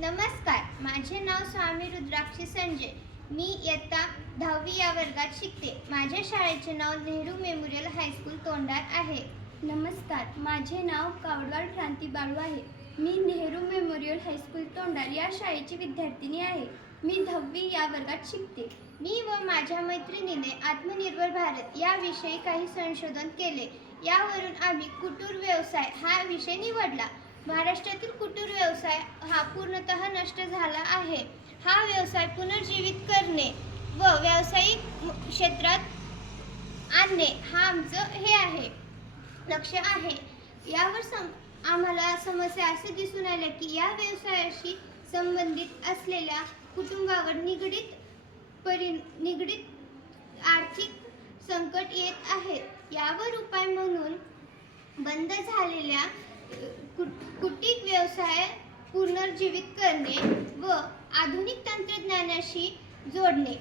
नमस्कार, माझे नाव स्वामी रुद्राक्षी संजय. मी इयत्ता 10वी या वर्गात शिकते. माझ्या शाळेचे नाव नेहरू मेमोरियल हायस्कूल तोंडार आहे. नमस्कार, माझे नाव कावडवाड क्रांती बाळू आहे. मी नेहरू मेमोरियल हायस्कूल तोंडार या शाळेची विद्यार्थिनी आहे. मी 10वी या वर्गात शिकते. मी व माझ्या मैत्रिणीने आत्मनिर्भर भारत याविषयी काही संशोधन केले. यावरून आम्ही कुटीर व्यवसाय हा विषय निवडला. महाराष्ट्रातील कुटीर व्यवसाय हा पूर्णतः नष्ट झाला आहे. हा व्यवसाय पुनर्जीवित करणे व व्यावसायिक क्षेत्रात आणणे हा आमचं लक्ष आहे. यावर आम्हाला समस्या असे दिसून आल्या की या व्यवसायाशी संबंधित असलेल्या कुटुंबावर निगडीत आर्थिक संकट येत आहेत. यावर उपाय म्हणून बंद झालेल्या कुटीर व्यवसाय पुनर्जीवित करणे व आधुनिक तंत्रज्ञानाशी जोडणे,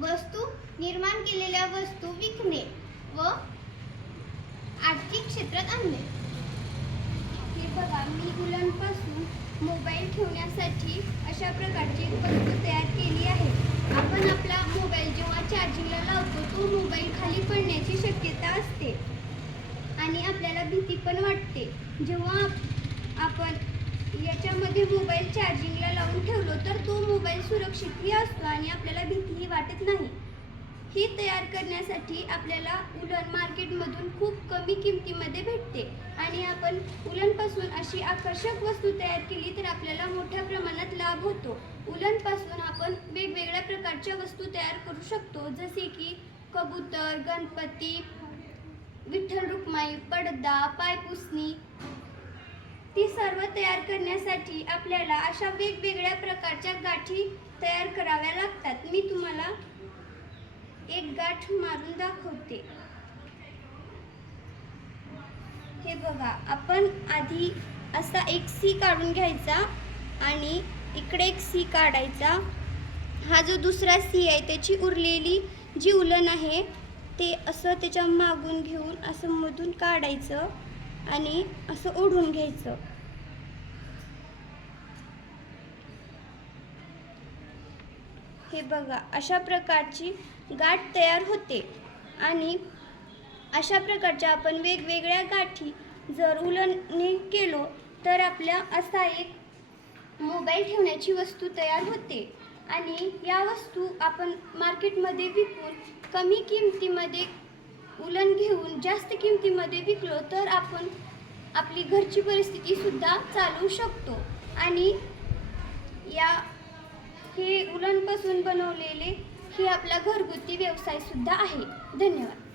वस्तू निर्माण केलेल्या वस्तू विकणे व आर्थिक क्षेत्रात आणणे. हे बघा, मी उलनपासून मोबाईल ठेवण्यासाठी अशा प्रकारची एक वस्तू तयार केली आहे. आपण आपला मोबाईल जेव्हा चार्जिंगला लावतो तो मोबाईल खाली पडण्याची शक्यता असते आणि आपल्याला भीती पण वाटते. जेव्हा आपण याच्यामध्ये मोबाईल चार्जिंगला लावून ठेवलो तर तो मोबाईल सुरक्षितही असतो आणि आपल्याला भीतीही वाटत नाही. ही तयार करण्यासाठी आपल्याला उलन मार्केटमधून खूप कमी किमतीमध्ये भेटते आणि आपण उलनपासून अशी आकर्षक वस्तू तयार केली तर आपल्याला मोठ्या प्रमाणात लाभ होतो. उलनपासून आपण वेगवेगळ्या प्रकारच्या वस्तू तयार करू शकतो, जसे की कबूतर, गणपती, विठ्ठल रुक्माई, पडदा, पायपुसणी. ती सर्व तयार करण्यासाठी आपल्याला अशा वेगवेगळ्या प्रकारच्या गाठी तयार कराव्या लागतात. मी तुम्हाला एक गाठ मारून दाखवते. हे बघा, आपण आधी असा एक सी काढून घ्यायचा आणि इकडे एक सी काढायचा. हा जो दुसरा सी आहे त्याची उरलेली जी उलन आहे ते असं त्याच्या मागून घेऊन असं मधून काढायचं आणि असं ओढून घ्यायचं. हे बघा, अशा प्रकारची गाठ तयार होते आणि अशा प्रकारच्या आपण वेगवेगळ्या गाठी जर उलनने केलो तर आपल्या असा एक मोबाईल ठेवण्याची वस्तू तयार होते. आणि या वस्तू आपण मार्केटमध्ये विकून कमी किमतीमध्ये उलन घेऊन जास्त किमतीमध्ये विकलो तर आपण आपली घरची परिस्थिती सुद्धा चालवू शकतो. आणि हे उलनपासून बनवलेले हे आपला घरगुती व्यवसाय सुद्धा आहे. धन्यवाद.